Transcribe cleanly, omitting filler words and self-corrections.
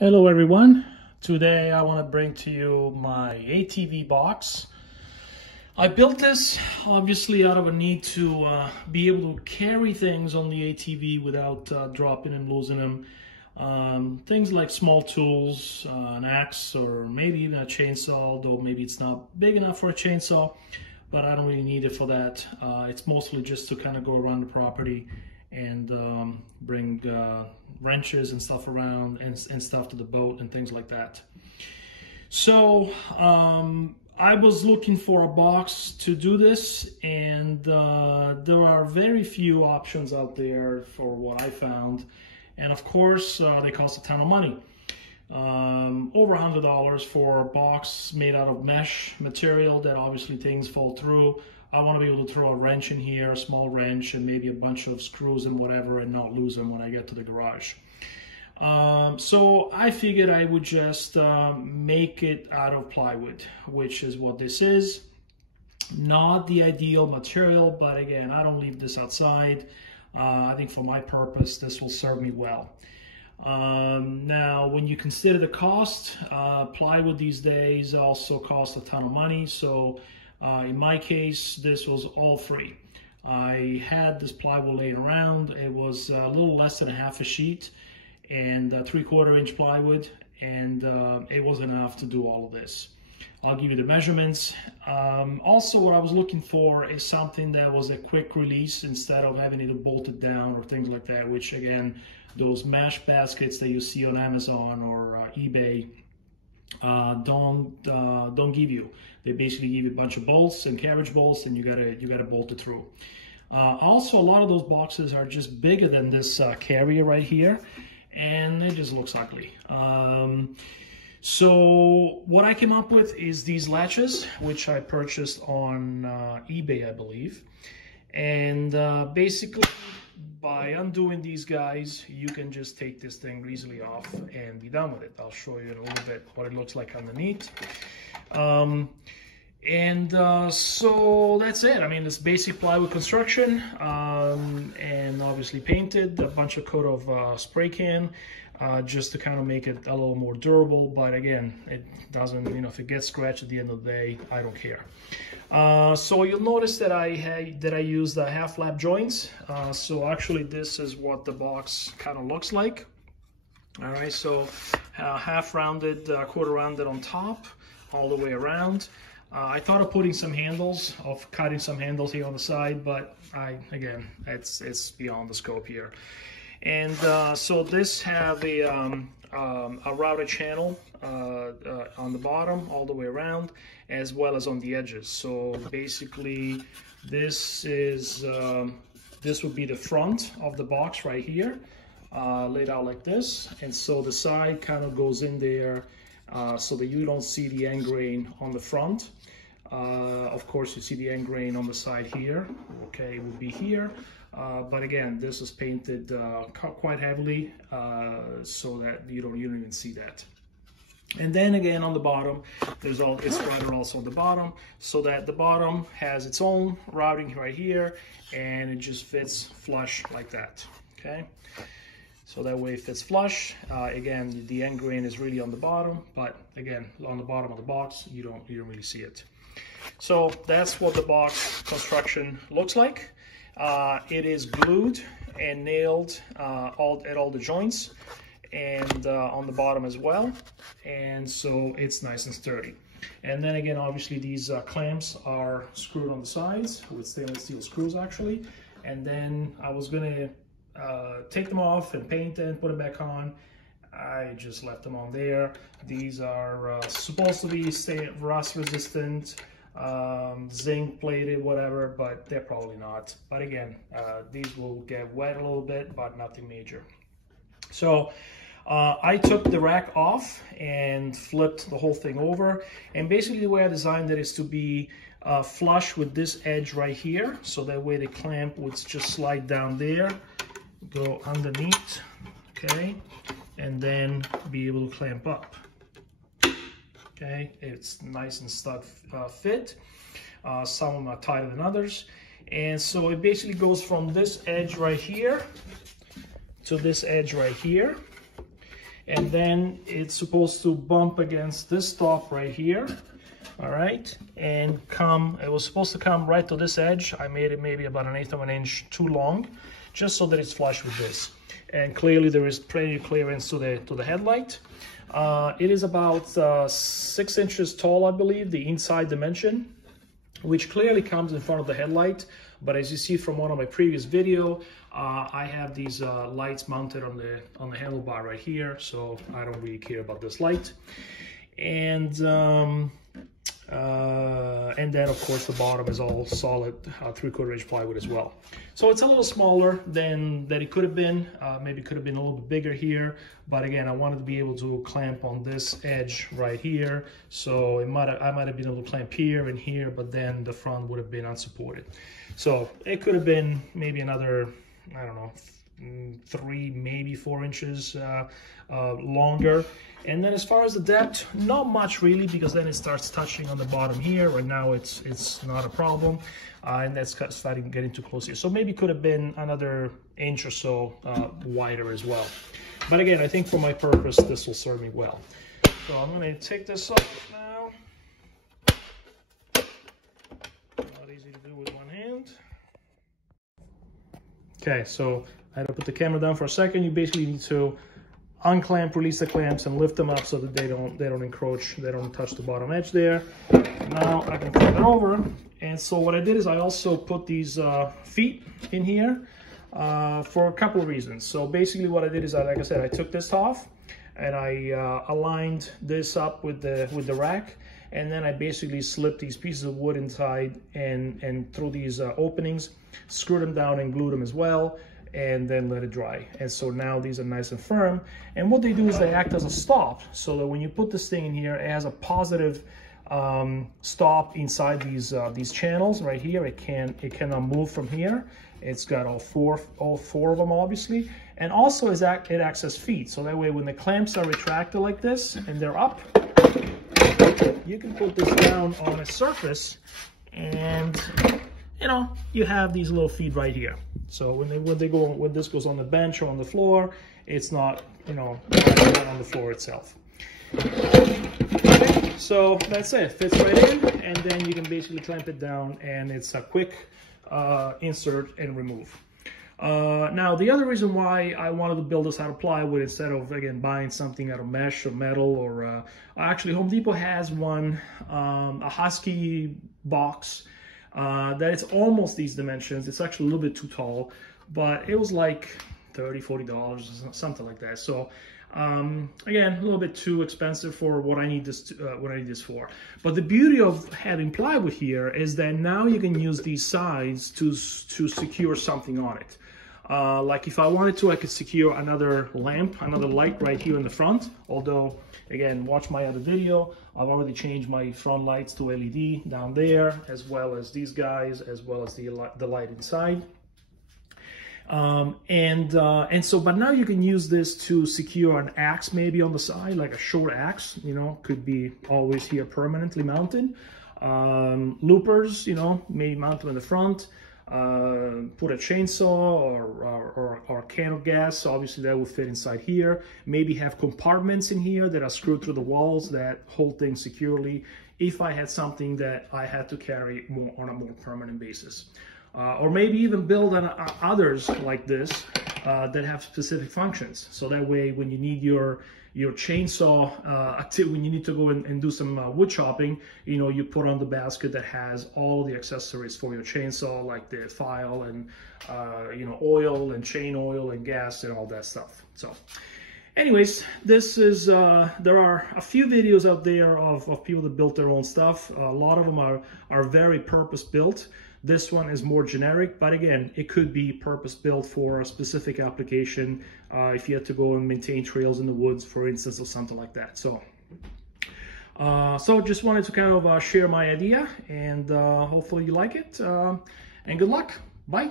Hello everyone. Today I want to bring to you my ATV box. I built this obviously out of a need to be able to carry things on the ATV without dropping and losing them. Things like small tools, an axe, or maybe even a chainsaw, although maybe it's not big enough for a chainsaw, but I don't really need it for that. It's mostly just to kind of go around the property and bring wrenches and stuff around and stuff to the boat and things like that. So I was looking for a box to do this, and there are very few options out there for what I found, and of course they cost a ton of money. Over $100 for a box made out of mesh material that obviously things fall through. I want to be able to throw a wrench in here, a small wrench, and maybe a bunch of screws and whatever, and not lose them when I get to the garage. So I figured I would just make it out of plywood, which is what this is. Not the ideal material, but again, I don't leave this outside. I think for my purpose, this will serve me well. Now, when you consider the cost, plywood these days also costs a ton of money. So in my case, this was all free. I had this plywood laying around. It was a little less than half a sheet and 3/4 inch plywood, and it was enough to do all of this. I'll give you the measurements. Also, what I was looking for is something that was a quick release instead of having it bolted down or things like that, which again, those mesh baskets that you see on Amazon or eBay don't give you. They basically give you a bunch of bolts and carriage bolts, and you gotta bolt it through. Also, a lot of those boxes are just bigger than this carrier right here, and it just looks ugly. So what I came up with is these latches, which I purchased on eBay, I believe. And basically, by undoing these guys, you can just take this thing easily off and be done with it. I'll show you in a little bit what it looks like underneath. So that's it. I mean, it's basic plywood construction, and obviously painted, a bunch of coat of spray can, just to kind of make it a little more durable. But again, it doesn't, you know, if it gets scratched at the end of the day, I don't care. So you'll notice that I used half lap joints. So actually this is what the box kind of looks like. All right, so half rounded, quarter rounded on top, all the way around. I thought of putting some handles, cutting some handles here on the side, but again, it's beyond the scope here. And so this have a routed channel on the bottom all the way around, as well as on the edges. So basically, this would be the front of the box right here, laid out like this. And so the side kind of goes in there so that you don't see the end grain on the front. Of course, you see the end grain on the side here. Okay, it would be here. But again, this is painted quite heavily so that you don't even see that. And then again on the bottom, it's routed also on the bottom, so that the bottom has its own routing right here, and it just fits flush like that. Okay, so that way it fits flush. Again, the end grain is really on the bottom, but again, on the bottom of the box, you don't really see it. So that's what the box construction looks like. It is glued and nailed at all the joints, and on the bottom as well, and so it's nice and sturdy. And then again, obviously these clamps are screwed on the sides with stainless steel screws actually. And then I was gonna take them off and paint them, put them back on. I just left them on there. These are supposed to be rust resistant, zinc plated, whatever, but they're probably not. But again, these will get wet a little bit, but nothing major. So I took the rack off and flipped the whole thing over, and basically the way I designed it is to be flush with this edge right here, so that way the clamp would just slide down there, go underneath, okay, and then be able to clamp up. Okay, it's nice and snug fit. Some of them are tighter than others. And so it basically goes from this edge right here to this edge right here. and then it's supposed to bump against this top right here. All right, and it was supposed to come right to this edge. I made it maybe about 1/8 of an inch too long, just so that it's flush with this. And clearly there is plenty of clearance to the headlight. It is about 6 inches tall, I believe, the inside dimension, which clearly comes in front of the headlight. But as you see from one of my previous video, I have these lights mounted on the handlebar right here, so I don't really care about this light. And then of course the bottom is all solid 3/4 inch plywood as well. So it's a little smaller than it could have been. Maybe could have been a little bit bigger here, but again, I wanted to be able to clamp on this edge right here. So I might have been able to clamp here and here, but then the front would have been unsupported. So it could have been maybe another, I don't know, 3, maybe 4 inches longer. And then as far as the depth, not much really, because then it starts touching on the bottom here. Right now it's not a problem, and that's starting getting too close here. So maybe could have been another inch or so wider as well. But again, I think for my purpose, this will serve me well. So I'm going to take this off now. Not easy to do with one hand. Okay, so I had to put the camera down for a second. You basically need to unclamp, release the clamps, and lift them up so that they don't encroach, they don't touch the bottom edge there. Now I can flip it over. And so what I did is I also put these feet in here for a couple of reasons. So basically what I did is, like I said, I took this off and I aligned this up with the rack, and then I basically slipped these pieces of wood inside and through these openings, screwed them down and glued them as well, and then let it dry. And so now these are nice and firm. And what they do is they act as a stop, so that when you put this thing in here, it has a positive stop inside these channels right here. It cannot move from here. It's got all four of them, obviously. And also it acts as feet, so that way when the clamps are retracted like this and they're up, you can put this down on a surface, and you know, you have these little feet right here. So when this goes on the bench or on the floor, it's not, you know, on the floor itself. Okay, so that's it. Fits right in, and then you can basically clamp it down, and it's a quick insert and remove. Now, the other reason why I wanted to build this out of plywood instead of, again, buying something out of mesh or metal, or actually Home Depot has one, a Husky box that it's almost these dimensions. It's actually a little bit too tall, but it was like $30, $40 or something like that. So again, a little bit too expensive for what I need this for. But the beauty of having plywood here is that now you can use these sides to secure something on it. Like if I wanted to, I could secure another lamp, another light right here in the front. Although, again, watch my other video. I've already changed my front lights to LED down there, as well as these guys, as well as the light inside. But now you can use this to secure an axe maybe on the side, like a short axe, you know, could be always here permanently mounted. Loopers, you know, maybe mount them in the front. Put a chainsaw or a can of gas, obviously that will fit inside here. Maybe have compartments in here that are screwed through the walls that hold things securely if I had something that I had to carry on a more permanent basis. Or maybe even build others like this that have specific functions. So that way when you need your chainsaw, when you need to go and do some wood chopping, you know, you put on the basket that has all the accessories for your chainsaw, like the file and, you know, oil and chain oil and gas and all that stuff. So anyways, this is, there are a few videos out there of people that built their own stuff. A lot of them are very purpose built. This one is more generic, but again, it could be purpose-built for a specific application if you had to go and maintain trails in the woods, for instance, or something like that. So just wanted to kind of share my idea, and hopefully you like it, and good luck. Bye.